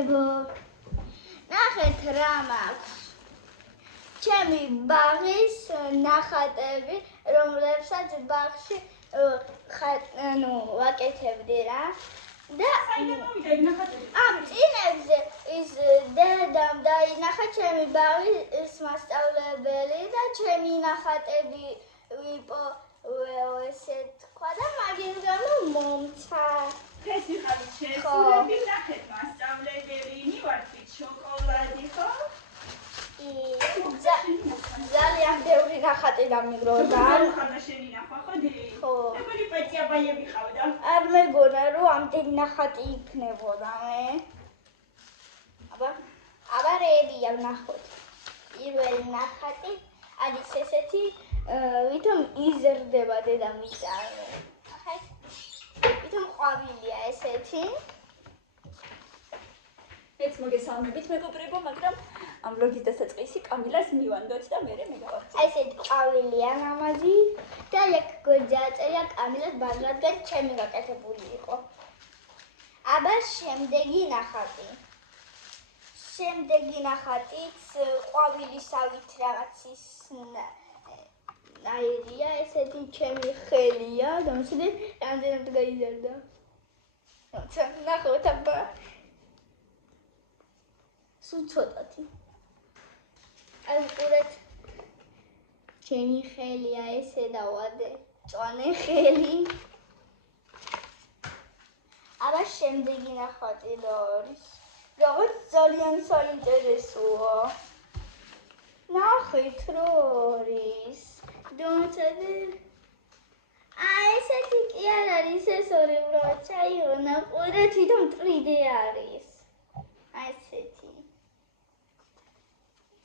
მეგობრებო, ნახეთ რა მაქვს. ჩემი ბაღის ნახატები, რომლებსაც ბაღში ვაკეთებდი რა. და ამ წინებზე ის დედამ დაინახა ჩემი ბაღის მასწავლებელი და ჩემი ნახატები ვიპო ესე თქვა და მაგის გამო მომცა. ეს იყავით შესრულები, ნახეთ მასწავლებელი, მივართვით შოკოლადი, ხო? ძალიან ბევრი ნახატი დამიგროვდა. ხანდა შენი ნახვა, ხო დი? ხო. ეგორი პატიაბაიები ყავდა. არ მეგონა რომ ამდენი ნახატი იქნებოდა მე. აბა რეებია ვნახოთ. პირველი ნახატი არის ესეთი, ვითომ იზრდება დედამიწაზე. ახეთ ვითომ ყვავილია ესეთი. ეს მოგესალმებით მეგობრებო, მაგრამ ამ ბლოგის დასაწყისი კამილას მივანდოთ და მე მეგავართ. ესეთი ყვავილია მამაზი და ეგ გვეძაწერია კამილას ბაღი, რადგან ჩემი გაკეთებული იყო. აბა შემდეგი ნახატი. შემდეგი ნახატიც ყვავილისავით რაღაც ის აირია, ესეთი ჩემი ხელია, დამშვიდე, რამდენად გაიზარდა. ნახოთ აბა. სულ ცოტათი. აი ყურეთ. ჩემი ხელია ესე დავადე. წვანე ხელი. აბა შემდეგი ნახატი რა არის? როგორც ძალიან საინტერესოა. ნახეთ რა არის. დონცადე. ესეთი კი არ არის ეს ორი ბროჩაიონა. ყურეთ თვითონ 3D არის. ესეთი.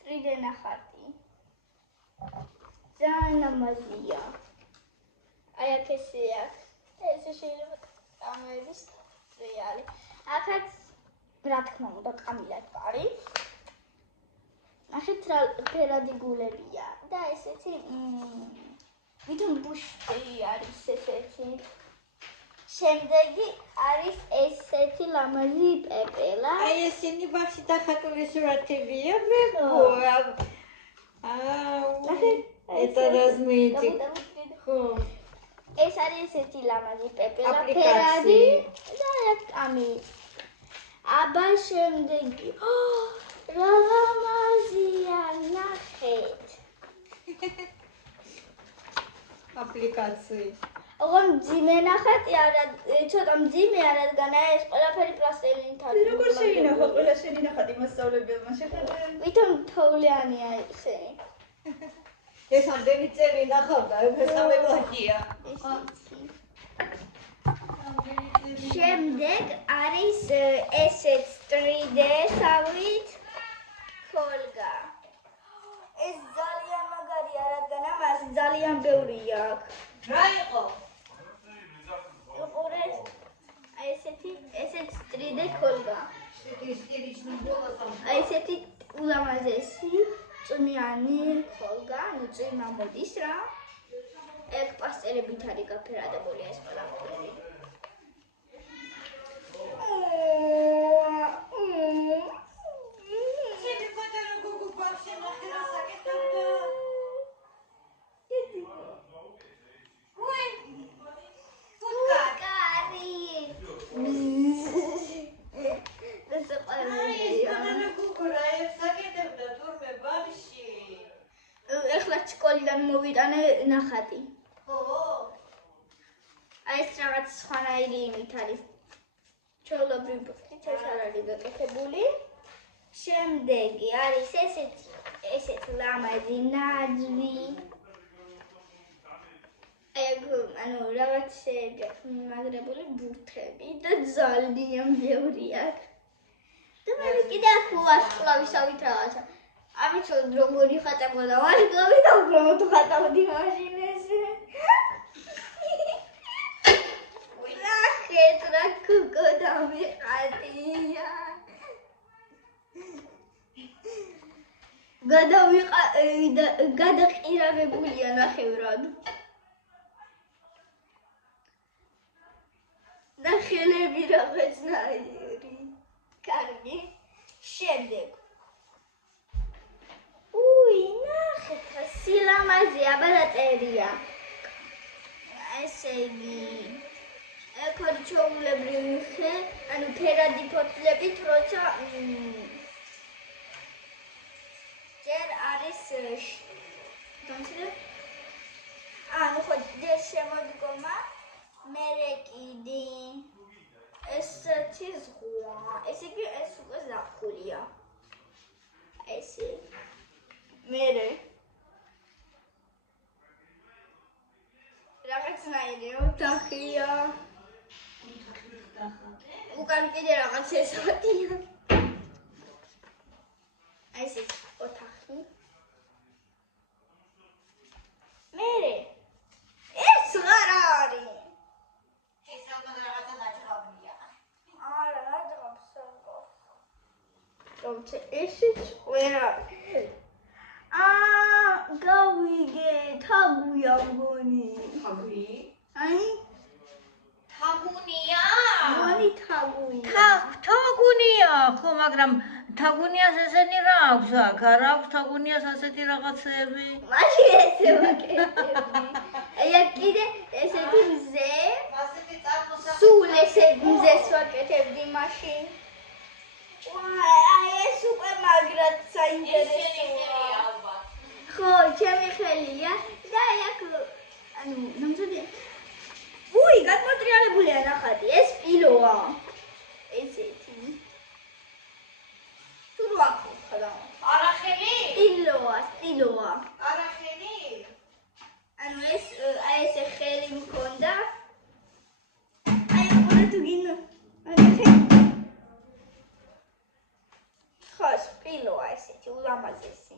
3D ნახატი. ძალიან ამაზია. აი აქ ესე აქვს. ესე შეიძლება ამერის რეალი. აქაც რა თქმა უნდა კამილად პარი. ნახეთ რა ფერადი გულებია და ესეთი ვითომ ბუშტი არის ესეთი. შემდეგი არის ესეთი ლამაზი პეპელა. აი ესენი ბაღში დახატული სურათებია მეგობრებო. ეს რაზმეთი. ხო. ეს არის ესეთი ლამაზი პეპელა ფერადი და ეს კამი. აბა შემდეგი. რა ლამაზია, ნახეთ. აპლიკაცია. ოღონ მძიმე ნახატი არა, ცოტა მძიმეა, რადგან ეს ყველაფერი პლასტილინით არის. როგორ შეინახო ყველა შენი ნახატი მასწავლებელმა შეხედე? ვითომ თოვლიანია ესე. ეს ამდენი წელი ნახავდა, მესამე ბლოგია. შემდეგ არის ესეც 3D-სავით ქოლგა. ეს ძალიან მაგარია, რადგან ამას ძალიან ბევრი აქვს. რა იყო? უყურეთ, აი ესეც 3D ქოლგა. აი ესეთი ულამაზესი წვნიანი ქოლგა, ანუ წვიმა მოდის რა. ეგ პასტერებით არის გაფერადებული ეს ყველაფერი. ჩემი პატარა გოგო ბავშვი ნახე რა საკეთებდა. ეხლა სკოლიდან მოვიტანე ნახატი. ხო. აი ეს რაღაც სხვანაირი იმით არის. ჩვეულებრივ ბოთლით ეს არ არის გაკეთებული. შემდეგი არის ესეთ ლამაზი ნაძვი. ეგ ანუ რაღაც შემაგრებული ბურთები და ძალიან ბევრი აქვს. და მე კიდე აქ ვარსკვლავისავით რაღაცა. ამიცოდ როგორი ხატებოდა ვარსკვლავი და უფრო მოხატავდი მაშინაზე. ნახეთ რა კუკო დამიყატია. გადაყირავებულია ნახევრად. და ხელები რაღაცნაირი. კარგი. შემდეგ. უი, ნახეთ, სილამაზე აბარატერია. ესე იგი, ქორჩოულებრივი ხე, ანუ ფერადი ფოთლებით, როცა ჯერ არის დამცირე? ანუ ხო, ჯერ შემოდგომა, მერე კიდე ესეთი ზღვა. ესე იგი, ეს უკვე ზაფხულია. ესე. მერე რაღაცნაირი ოთახია. უკან კიდე რაღაც ესოთია. ეს ოთახი. მერე ეს აღარ არის. ეს რაღაცა დაჭრაბია. არა, დაძაბსა. თუმცა ესეც ვერ არის. გავიგე, თაგუია მგონი. თაგვი? აი, თაგუნია? მგონი თაგუია. თაგუნია, ხო, მაგრამ თაგუნიას ესენი რა აქვს აქ? არ აქვს თაგუნიას ასეთი რაღაცები? მაშინ ესე ვაკეთებდი. აი, აქ კიდე ესეთი მზე, ასეთი წარმოსახვა. სულ ესე მზეს ვაკეთებდი მაშინ. აი, ეს უკვე მაგრად საინტერესოა. ხო, ჩემი ხელია და აი აქ ანუ ნამზადია. უი, გადმოტრიალებულია ნახატი, ეს სპილოა. ესეთი. თუ რა ხდება? არახელი? სპილოა. არახელი? ანუ ეს აი ესე ხელი მქონდა. აი, ყურე თუ გინდა. ხო, სპილოა ესეთი ულამაზესი.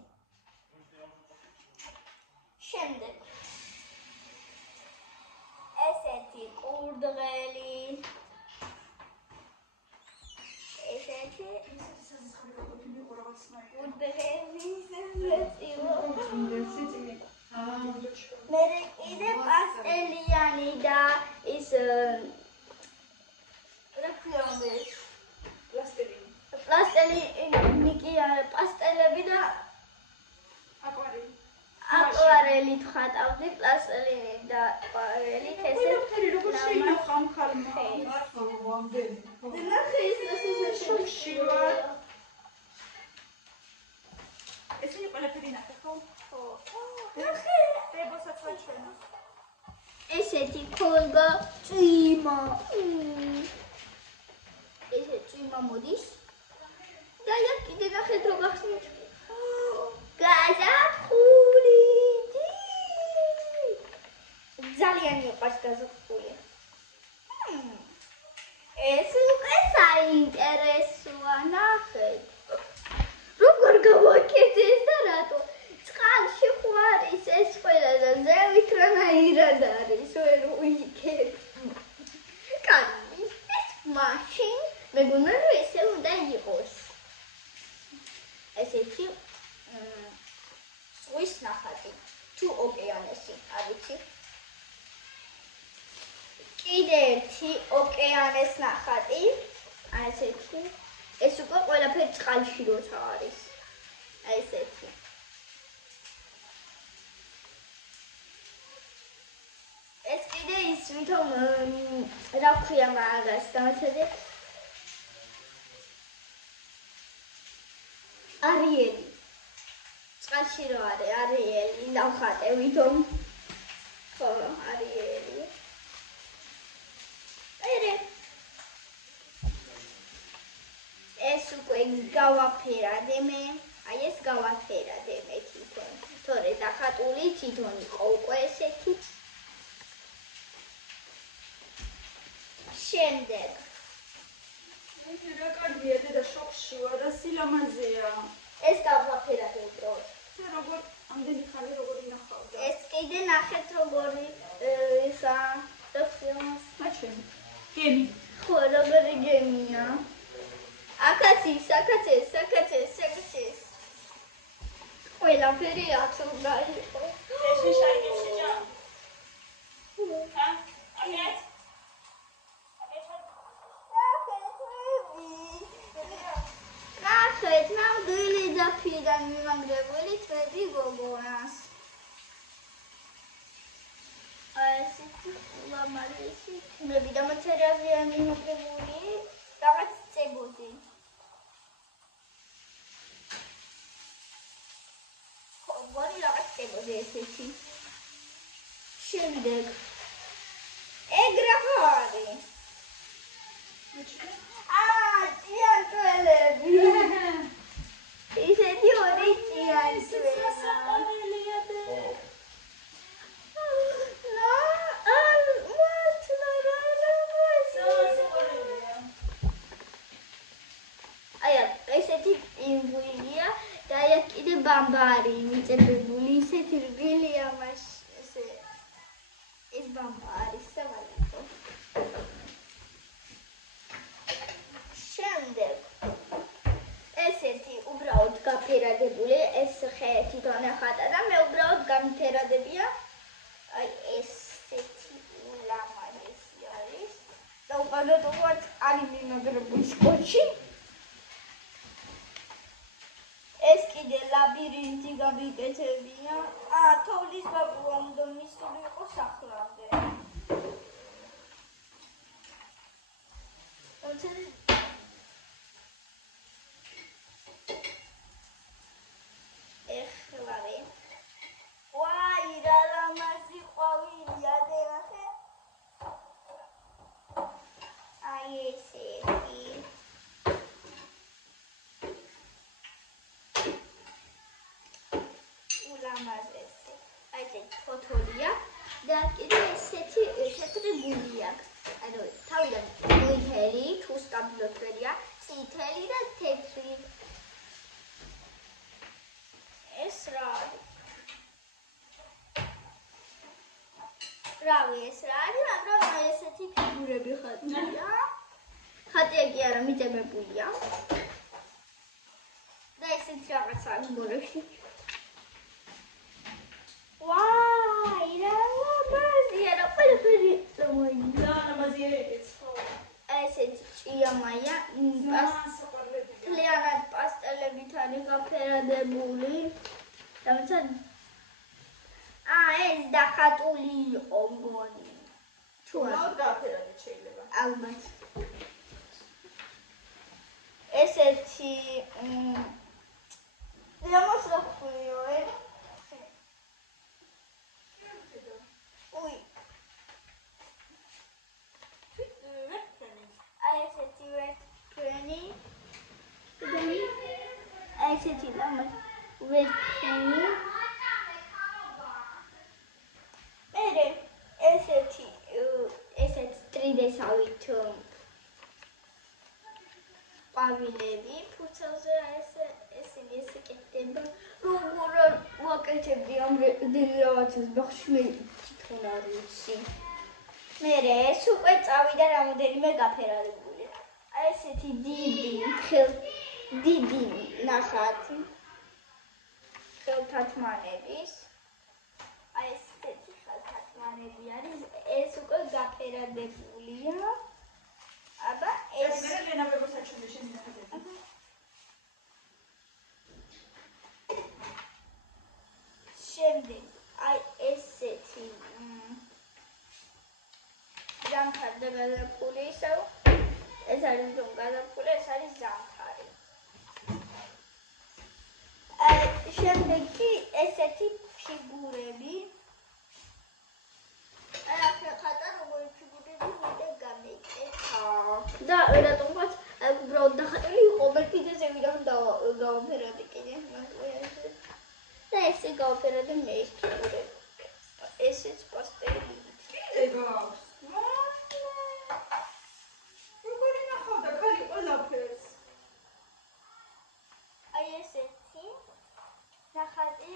შემდეგ ესეთი კურდღელი. ესეთი კურდღელი. მერე კიდე პასტელიანი და ის რა ქვია ეს? პლასტელინი კი არა, პასტელები და აკვარელი ხატავდი, პლასტელინი და აკვარელი ესე. როგორ შეიძლება ხამხალმა? ნახე ეს შოქში ვარ. ესენი ყველაფერი ნახე ხო? ხო. ნახე. დებოსაც ვაჩვენო. ესეთი ქოლგა წიმა. ესე წიმა მოდის. და აქ კიდე ნახეთ რო გახსნით. გაზაფხული. ძალიან მიყვარს გაზაფხული. ეს უკვე საინტერესოა, ნახეთ. როგორ გავაკეთეს და რატო? წყალში ხო არის ეს ყველა და ზევით რანაირად არის, ვერ ვიგებ. კაი, ეს მაშინ მეგონა რომ ესე უნდა იყოს. ესეთი ზღვის ნახატი თუ ოკეანესი, არ ვიცი. კიდე ერთი ოკეანეს ნახატი, აი ესეთი. ეს უკვე ყველაფერი წყალში როცა არის. აი ესეთი. ეს კიდე ის ვითომ რა ქვია მაგას დავაცადე. არიელი. წყალში რო არის არიელი, ნახატე ვითომ. ხო, არიელი. ეს უკვე გავაფერადე მე. აი ეს გავაფერადე მე თვითონ. თორე დახატული თვითონ იყო უკვე ესეთი. შემდეგ რა კარგია დედა შოქში ვარ და სილამაზეა. ეს გავაფერადე უბრალოდ. და როგორ ამდენი ხანი როგორ ინახავდა? ეს კიდე ნახეთ როგორი ისა და ფილმს. მაჩვენე. გემი. ხო, როგორი გემია. აკაცის. ყველაფერი აქ უნდა იყოს. ეშე შაიგეში ჯა. ჰა? აკეთ? ნახეთ დაფიდან მიმაგრებული თვედი გოგონას. ესეთი ლამარისი თმები დამაწერებია მიმაგრებული რაღაც წებოდი. გონი რაღაც წებოდი ესეთი. შემდეგ ეგრაფა არის. ჭიანტველები. ისეთი ორი ჭიანტველია. ესეთი პინგვინია და აი კიდე ბამბარი მიწებებული ისეთი რბილია მას ესე ეს ბამბარი სამალაკო. შემდეგ ესეთი უბრალოდ გაფერადებული ეს ხე თვითონ ახატა და მე უბრალოდ გამფერადებია აი ესეთი ლამაზი არის და უბრალოდ არის მიმაგრებული სკოჩი. ეს კიდე ლაბირინთი გამიკეთებია. თოვლის ბაბუა უნდა მისული იყო სახლამდე. ეხლავე. ვაი, რა ლამაზი ყვავილია, დენახე. აი ესეთი. ულამაზესი. აი ეს ფოთოლია და კიდე ესეთი შეთრებული აქვს. ანუ თავიდან მოითელი, თუ სტაბილურია, წითელი და თეთრი. ეს რა არის? რავი ეს რა არის, მაგრამ ესეთი ფიგურები ხატია. ხატია კი არა, მიწებებულია. და ესეთი რაღაცა არის გორებში. ვაი, რა ლამაზია, რა ყველაფერი ლამაზია. ესეთი ჭიამაია, მთლიანად პასტელებით არის გაფერადებული. თუმცა ეს დახატული იყო მგონი. თუ არა გაფერადეთ შეიძლება. ალბათ. ესეთი ლამაზია. უი. აი ესეთი ვერტფრენი. აი ესეთი ლამაზი ვერტფრენი. მერე ესეთი 3D-სავით ყვავილები ფურცელზე ესენი ესეკეთდება. როგორ ვაკეთებდი ამ რაღაცას ბახში მე თვითონ არ ვიცი. მერე ეს უკვე წავიდა რამოდენიმე გაფერადებული. აი ესეთი დიდი ნახატ ხელთათმანების. აი ესეთი ხელთათმანები არის. ეს უკვე გაფერადებულია. აბა ეს მე ვენაბებო საჩუმე შემინახეთ. შემდეგ აი ესეთი ზამთარზე გადაფული ისევ ეს არის რომ გადაფული ეს არის ზამთარი. შემდეგ კი ესეთი ფიგურები. აი ახლა ხატა როგორი ფიგურები მინდა გამეკეთა. და რატომღაც უბრალოდ დახატული იყო მე კიდე ზევიდან გავაფერადი კიდე მაგალითად. და ესე გავაფერადე მე ეს ფიგურები. ესეც პასტელი. კიდე გაქვს. როგორი ნახავდა ხალი ყველაფერს. აი ესეთი ნახატი.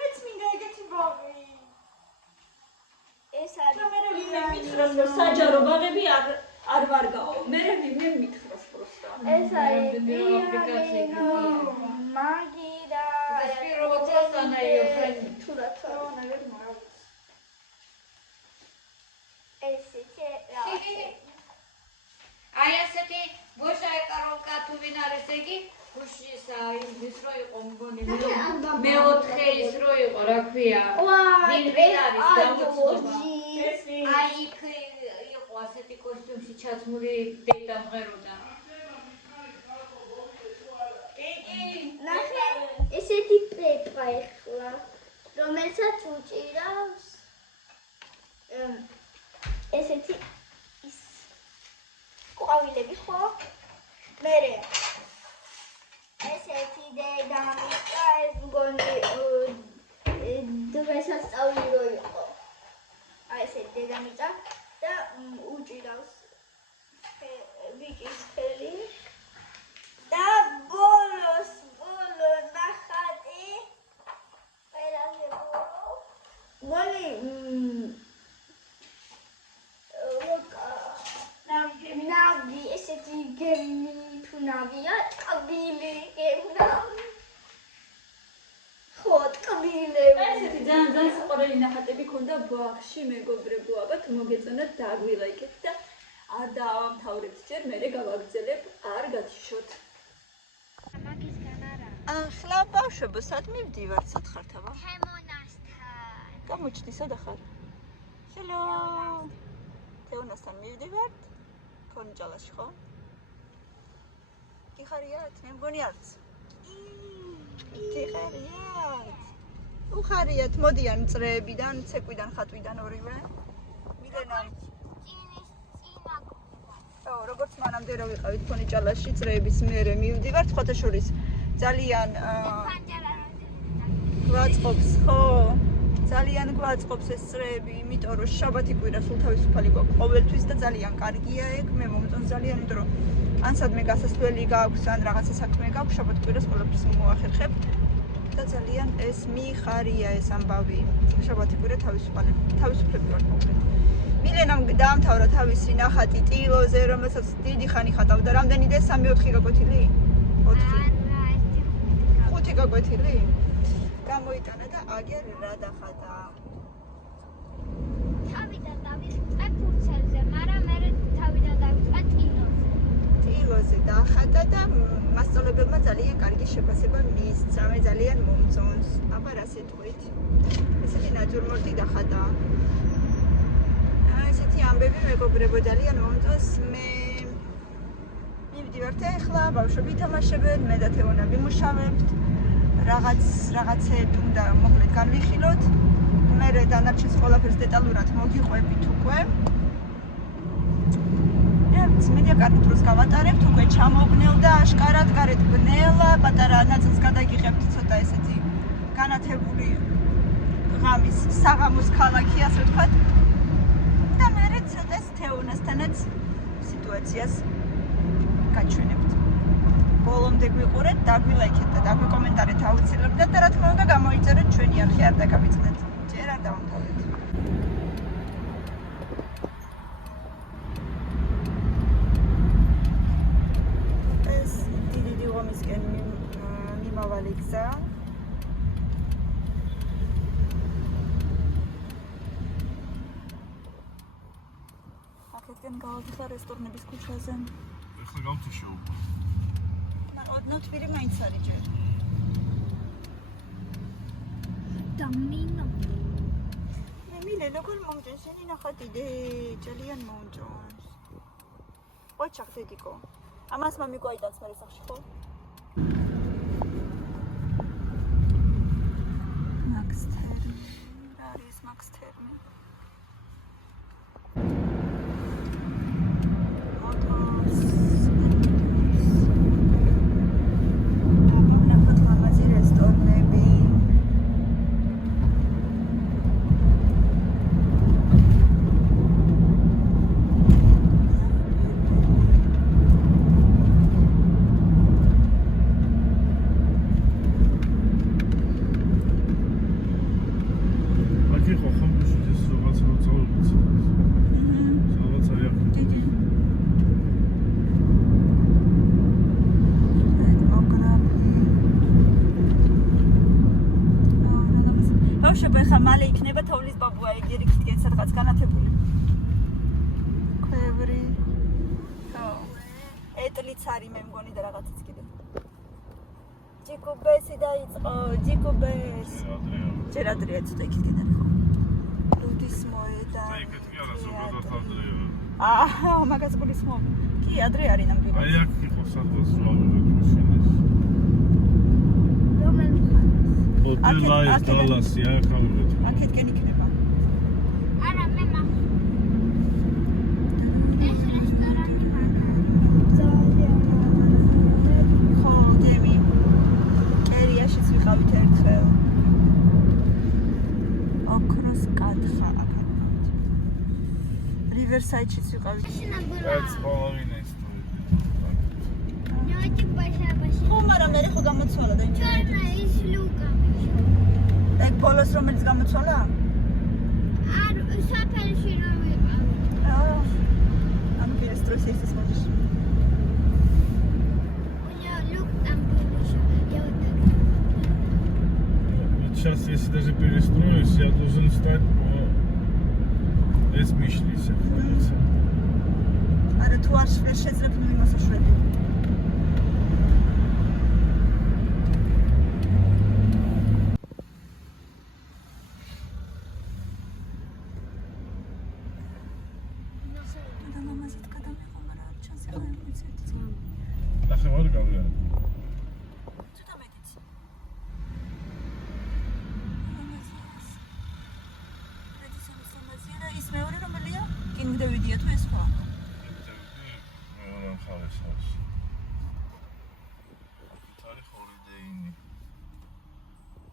მეც მინდა ეგეთი ბაღი. ეს არის მე მითხრას რომ საჯარო ბაღები არ ვარ გაო. მე მითხრას პროსტა. ეს არის მაგიდა. ეს პირობებსა your friend. თუ რაცა ნაგერ მაგ. ესეთი აი ასეთი ბოჟა ეკაროლკა თუ ვინ არის იგი ხუშისა ის რო იყო მგონი ამბავი. მეოთხე ის რო იყო რა ქვია ვინ არის გამოცნობა აი იქ იყო ასეთი კოსტიუმში ჩაცმული დედა მღეროდა ნახე ესეთი პეპა ეხლა რომელსაც უჭირავს ესეთი ის ყვავილები ხო მერე ესეთი დედამიწა ეს მგონი დღესასწაული რო იყო აი ესეთი დედამიწა და უჭირავს ბიჭის ხელი და ბოლო ნახატი ყველაზე ბოლო მგონი ნავი ესეთი გემი თუ ნავია ტკბილი გემნავი ხო ტკბილები ესეთი ძალიან საყვარელი ნახატები ქონდა ბაღში მეგობრებო აბა თუ მოგეწონათ დაგვილაიქეთ და არ დავამთავრებთ ჯერ მერე გავაგრძელებ არ გათიშოთ მაგისგან არა ახლა ბავშვებო სად მივდივართ სად ხართ აბა თემონასთან გამოჩდი სად ახარ ჰელო თეონასთან მივდივართ ფონჭალაში ხო გიხარიათ მე მგონი არც გიხარიათ უხარიათ მოდიან წრეებიდან ცეკვიდან ხატვიდან ორივე მილენამ როგორც მანამდე რო ვიყავით ფონიჭალაში წრეების მერე მივდივართ ხოთა შორის ძალიან გვაწყობს ხო ძალიან გვაწყობს ეს წრეები იმიტომ რომ შაბათი კვირა სულ თავისუფალი გვაქვს ყოველთვის და ძალიან კარგია ეგ მე მომწონს ძალიან იმიტომ რომ ან სადმე გასასვლელი გაქვს ან რაღაცა საქმე გაქვს შაბათ კვირას ყველაფერს მოახერხებ და ძალიან ეს მიხარია ეს ამბავი შაბათი კვირა თავისუფლები ვართ მოკლედ მილენამ დაამთავრა თავისი ნახატი ტილოზე რომელსაც დიდი ხანი ხატავდა რამდენი და 3-4 გაკვეთილი 4 5 გაკვეთილი გამოიტანა და აგერ რა დახატა თავიდან დავიწყე ფურცელზე მაგრამ მე თავიდან დავიწყე ტილოზე დახატა და მასწავლებელმა ძალიან კარგი შეფასება მისცა მე ძალიან მომწონს აბა რა სიტყვით ესეთი ნატურმორტი დახატა ესეთი ამბები მეგობრებო ძალიან მომწონს მე მივდივართ ახლა ბავშვები ითამაშებენ მე და თეონა ვიმუშავებთ რაღაცეები უნდა მოკლედ განვიხილოთ მე დანარჩენს ყველაფერს დეტალურად მოგიყვებით უკვე მედია კარგი დროს გავატარებთ უკვე ჩამოგნელდა აშკარად გარეთ ბნელა პატარა ნაწილს გადაგიღებთ ცოტა ესეთი განათებული ღამის საღამოს ქალაქი ასე ვთქვათ და მე ცოტა თეონასთანაც სიტუაციას გაჩვენებთ ბოლომდე გვიყურეთ დაგვილაიქეთ და დაგვიკომენტარეთ აუცილებლად და რა თქმა უნდა გამოიწერეთ ჩვენი არხი არ დაგავიწყდეთ ჯერ არ დავამთავრეთ ეს დიდი ღომისკენ მიმავალი გზა აქედან გავდიხარ რესტორნების ქუჩაზე ეხლა გავთიშო ოდნავ თვირი მაინც არის ჯერ დამინო მე მილე როგორ მომწონს ენი ნახატი ძალიან მომწონს ოჩახ დედიკო ამას მამი გვაიტანს მე სახში ხო მაქს თერმი რა არის მაქს თერმი ხა მალე იქნება თოვლის ბაბუა ეგ იქიდან სადღაც განათებული. ქვევრი. ხო. ეტლიც არის მე მგონი და რაღაცაც კიდე. ჯიკუბესი დაიწყო, ჯიკუბეს. ჯერ ადრეა ცოტა იქით კიდე ხო. ლუდის მოედა. მაგას გულის მო. კი, ადრე არის ნამდვილად. აი აქ იყო სადღაც ვავერეთ რომელი ხარ? ჰოტელაის დალასი აქ ავიღეთ. აქეთკენ იქნება. არა, მე მაგ. ეს რესტორანი მაგა. ძალიან. ხო, დევი. კერიაშიც ვიყავით ერთხელ. ოქროს კათხა აქ. რივერსაიდშიც ვიყავით. რაც პოლოვინე ისტორია. ნოჭი ბაშაბაში. ხო, მაგრამ მე ხო გამოცვალა და ինչ. ჩანა ის ლუკა. ეგ ბოლოს რომელიც გამოცვალა? არ საფერში რომ ვიყავ. ამ პირის დროს ის მოდის. Я люблю там пишу. Я вот так. Сейчас, если даже перестроюсь, я должен стать без мишлица. არა თუ არ შეძლებნ იმასო შვედი. და მამაზით გადამიყო, მაგრამ არ ჩანს ახლა იმიცეთ. ნახე მოდი გავია. ცოტა მეტიც. ის მეორე რომელია? კინგდე ვიდია თუ ეს ხო? მეორე მხარეს არის. არის ჰოლიდეინი.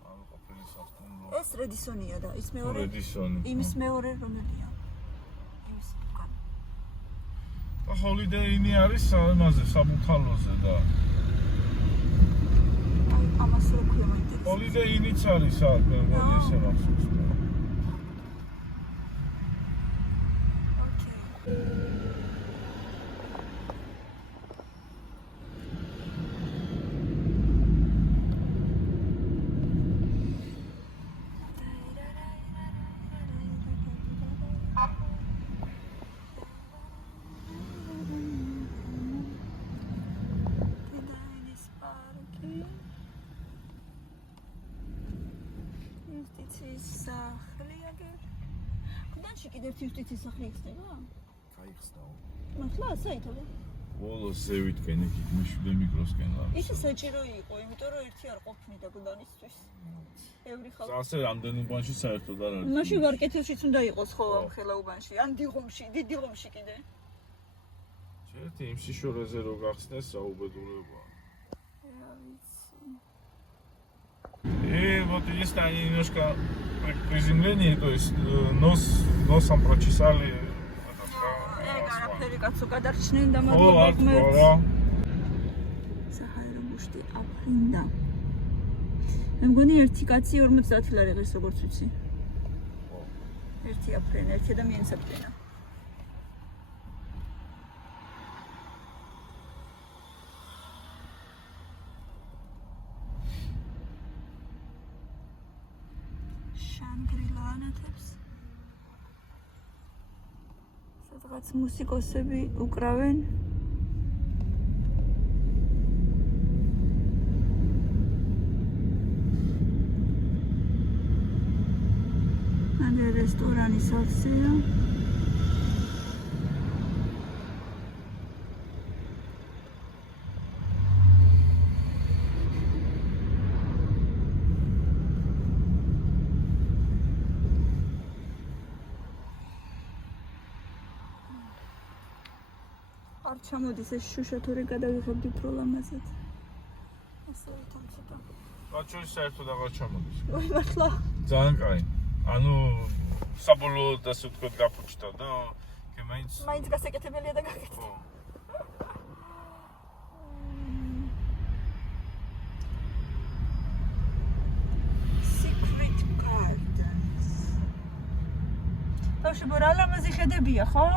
ანუ ყოფილი სასტუმრო. ეს რედისონია და ის მეორე. რედისონი. იმის მეორე რომელია? იმის უკან. ჰოლიდეინი არის იმაზე საბუქალოზე და აი ამას რო ქვია მაინტერესებს. ჰოლიდეინიც არის აქ, მეგონი ესე მახსოვს. იუსტიციის სახლი აგერ. კუდანში კიდევ იუსტიციის სახლი იქნება? გაიხსნაო. მართლა საერთოდ? ბოლოს ზევიტკენ იქით მეშვიდე მიკროსკენ ლა. ისე საჭირო იყო, იმიტომ რომ ერთი არ ყოფნიდა კუდანისთვის. ბევრი ხალხი. ასე რამდენობაში საერთოდ არ არის. მაშინ ვარკეთილშიც უნდა იყოს ხო ამ ხელაუბანში, ან დიღომში, დიდი ღომში კიდე. ერთი იმ სიშორეზე რო გახსნეს საუბედურებაა. რა ვიცი. Вот есть они немножко приземление, то есть носом прочесали. ეგ არაფერი კაცო გადარჩნენ და მადლობა ღმერთს. საჰაერო მუშტი აფრინდა. მე მგონი ერთი კაცი 50 ლარი ღირს როგორც ვიცი. ერთი აფრენა, ერთი ადამიანის აფრენა. შანგრილა ანათებს. სადღაც მუსიკოსები უკრავენ. ანდე რესტორანი სავსეა. არ ჩამოდის ეს შუშა თორე გადავიღებდით რო ლამაზად. ასე ვითომ ცოტა. ბაჩოი საერთოდ აღარ ჩამოდის. ой მართლა. ძალიან კაი. ანუ საბოლოოდ ასე ვთქვათ გაფუჭდა და მაინც გასაკეთებელია და გაკეთე. ხო. Secret Gardens. ბავშვებო, რა ლამაზი ხედებია, ხო?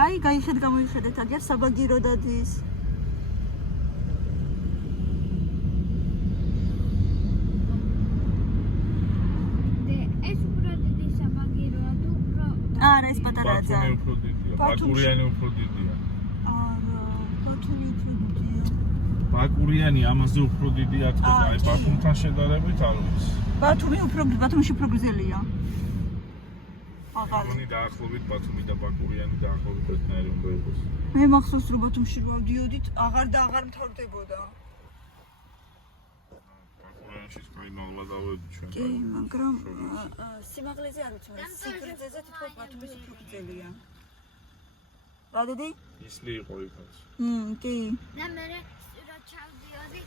აი, გაიხედ გამოიხედეთ, აგერ საბაგირო დადის. ეს უფრო დიდი საბაგიროა თუ უფრო არა, ეს პატარაა ბათუმი ძალიან. უფრო დიდია. ბათურიანი უფრო დიდია. არა, ბათუმი უფრო დიდია. ბაკურიანი ამაზე უფრო დიდი აქცია, აი ბათუმთან შედარებით არ ვიცი. ბათუმში უფრო გრძელია. მგონი დაახლოებით ბათუმი და ბაკურიანი დაახლოებით ერთნაირი უნდა იყოს. მე მახსოვს რომ ბათუმში რო ავდიოდით, აღარ მთავრდებოდა. ბაკურიანში თქვენი მაღლა დავედი ჩვენ. კი, მაგრამ სიმაღლეზე არ ვიცი, მაგრამ სიგრძეზე თვითონ ბათუმის უფრო გრძელია. რა დედი? ისლი იყო იქაც. კი. და მე რა ჩავდიოდი,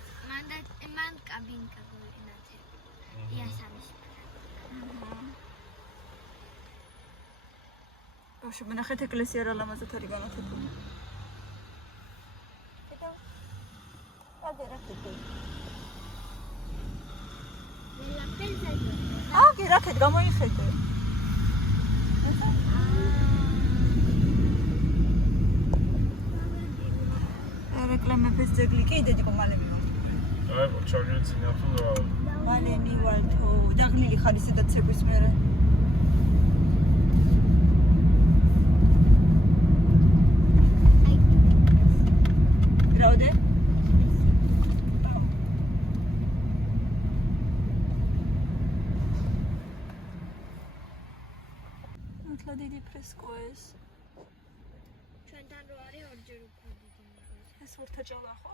მან კაბინკა გვინაცე. იასამის. ბავშვი, ნახეთ ეკლესია რა ლამაზად არის განათებული. აგი რაკეთ გამოიხედე. რეკლამების ძეგლი კი დედიკო მალე მივა. აი ჩაგეცინა თუ რა. მალე მივალთო, დაღლილი ხარ ისედაც ცეკვის მერე. რაოდე? მართლა დიდი ფრესკოა ეს. ჩვენთან რო არის ორჯერ უფრო დიდი მაგალითად. ეს ორთაჭალა ხო?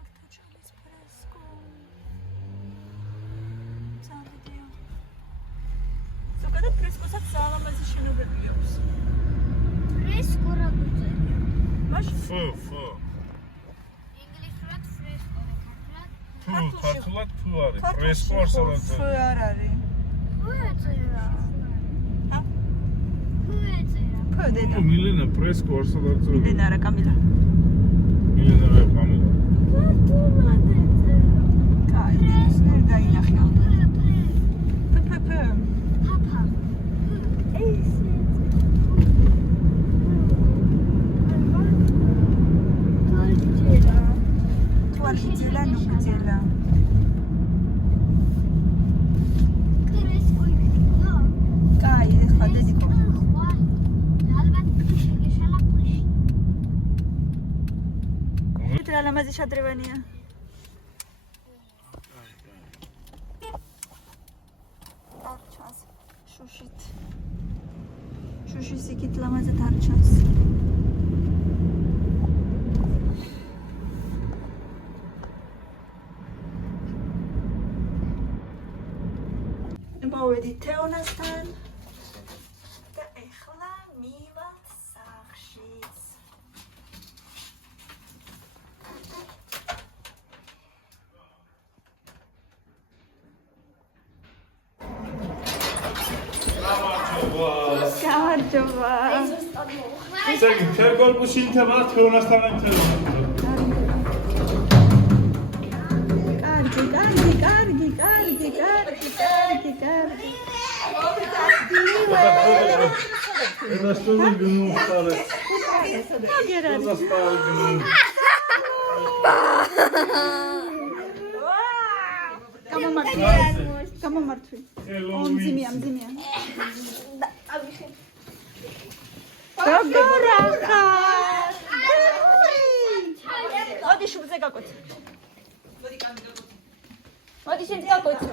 ორთაჭალის ფრესკო. ძალიან. ზოგადად ფრესკოსაც ძალამაზი შენობები აქვს. ფრესკო რა გუწევია? ფო. ინგლისურად ფრესკო, ქართულად ფუ არის. ფრესკო არსად ფო არ არის. ფო დედა. მილენა ფრესკო არსად არის. მილენა რა კამილა. მილენა რა კამილა. კაი, ეს ნერ დაინახე. Papa. თუ არ გიძელა, ნუ გიძელა. კაი, ეხლა დედიკო. რა ლამაზი შადრევანია. არ ჩანს შუშით. შუშის იქით ლამაზად არ ჩანს. მოვედით თეონასთან და ეხლა მივართ სახლშიც. გამარჯობა. ისე მთელ კორპუსში ინთება თეონასთან ინთება. კარგი. ეს სტუმი გუნუხარე. აგერარი. გამომართვი. მძიმია. როგორ ახარ? მოდი შუბზე გაკოცე. მოდი შენ გაკოცე.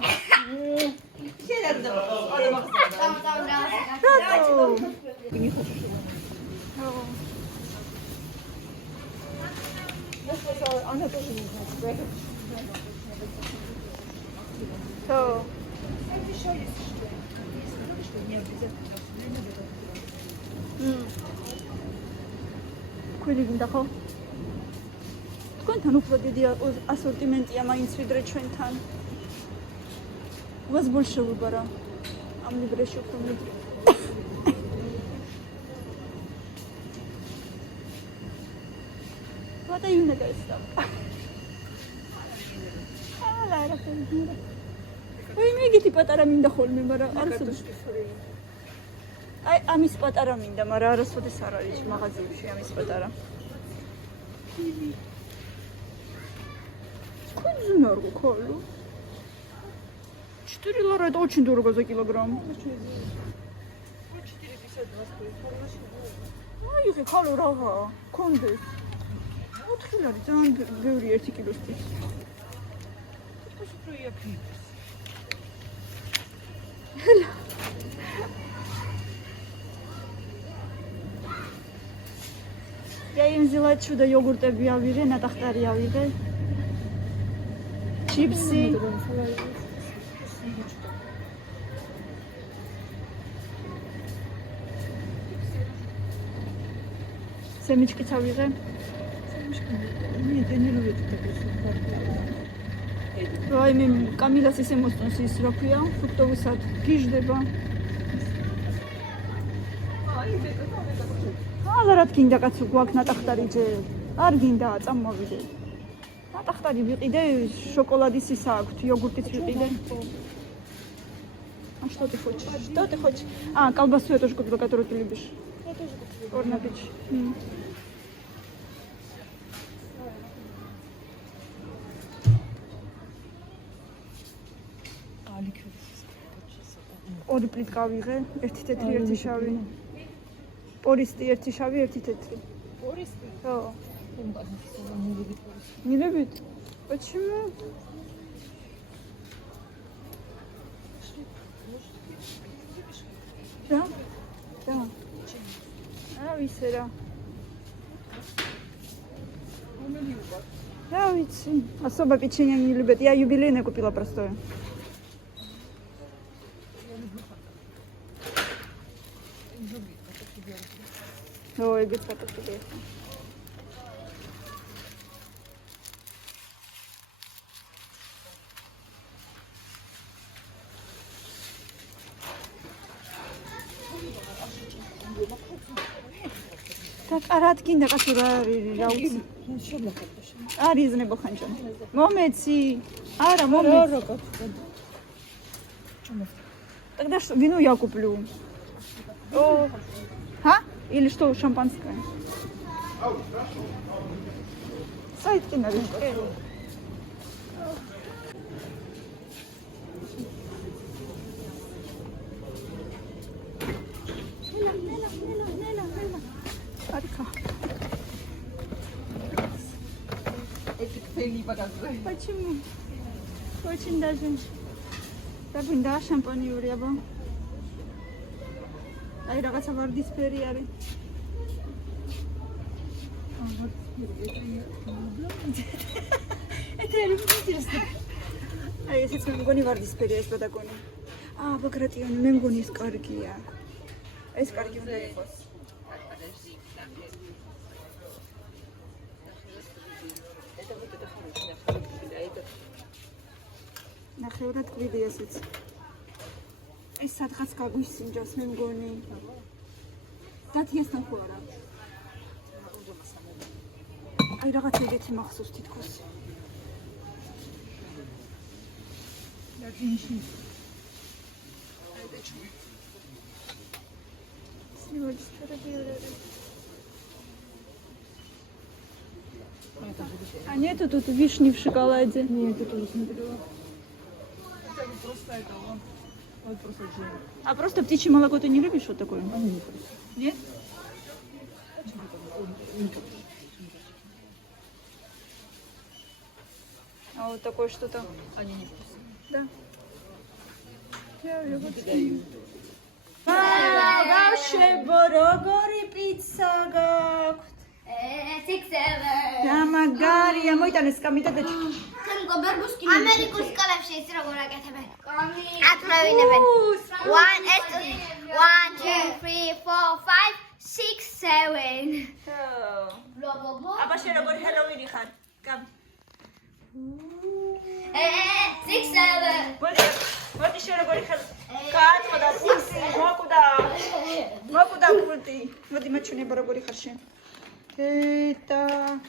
ქვილი გინდა ხო? თქვენთან უფრო დიდი ასორტიმენტია მაინც ვიდრე ჩვენთან. вас больше выбора. А мне больше უფრო მეტი. What are you doing? არა ხენდა. ვი მიგეთი პატარა მინდა ხოლმე, მაგრამ არასოდეს. აი ამის პატარა მინდა, მაგრამ არასოდეს არ არის მაღაზიაში ამის პატარა. Сколько дорого колу? 4 лара, это очень дорого за килограмм. 4,52 стоит. Хорошо. Ай, колу рага. Кондес. 4 არის ძალიან ბევრი 1 კილოსთვის. Я им взяла чудо йогуртები ავიღე, ნატახტარი ავიღე. Чипсы. Семечки ავიღე. Აი მე კამილას ისე მოსწონს ის რა ქვია, ფრუქტოვი სად გიჟდება. აღარად გინდა კაცო გვაქვს ნატახტარი ჯერ. არ გინდა წამოვიდე. ნატახტარი ვიყიდე, შოკოლადის ისა აქვს, იოგურტიც ვიყიდე. А что ты хочешь? Что ты хочешь? А, колбасу я тоже купила, которую ты любишь. Я тоже купила. Орнабич. ორი პლიტკა ვიღე, ერთი თეთრი, ერთი შავი. პორისტი, ერთი შავი, ერთი თეთრი. პორისტი? ხო. მილებით? Почему? Да? Да. А, ვიცი რა. Да, ვიცი. Особо печенье не любят. Я юбилейное купила простое. Ой, без фото тебе. Так, а рад кинда, который раут. არის ზნებო ხანჯანი. მომეცი. არა, მომეცი. Тогда что, вино я куплю. О, а? Или что, шампанское? Сайт кино. Арика. Почему? Очень даже. Да, шампаньюри, я бы. Ай, рагаца вардисфери არის. Это интересно. Ай, ესეც მე მგონი ვარდისფერია ეს ბადაკონი. აა, ბაგრატიონი, მე მგონი ეს კარგია. ეს კარგი უნდა იყოს. ნახევრად კვიდი ესეც. ეს სადღაც გაგვისინჯოს მე მგონი. დათიასთან ხო არა? აი რაღაც ეგეთი მახსოვს თითქოს. А нету тут вишни в шоколаде? Нет, я тоже смотрела. Просто это вот просто джем. А просто птичье молоко ты не любишь вот такое? Нет? А вот такое что-то? Они не вкусные. Да. Я люблю. Ваше борогори пицца гакт. 6-7. Да, მაგარია, მოიტანეს კამიტადაჩი. ამერიკულ სკოლებში ის როგორ აკეთებენ? აკრავინებენ. 1 2 3 4 5 6 7. აბა შენ როგორ ჰელოვინი ხარ? კამ. 6 7. მოდი შენ როგორ ხარ? კაცო და სიქსი, მოკვდა პულტი. მოდი მაჩვენებ როგორი ხარ შენ. Eta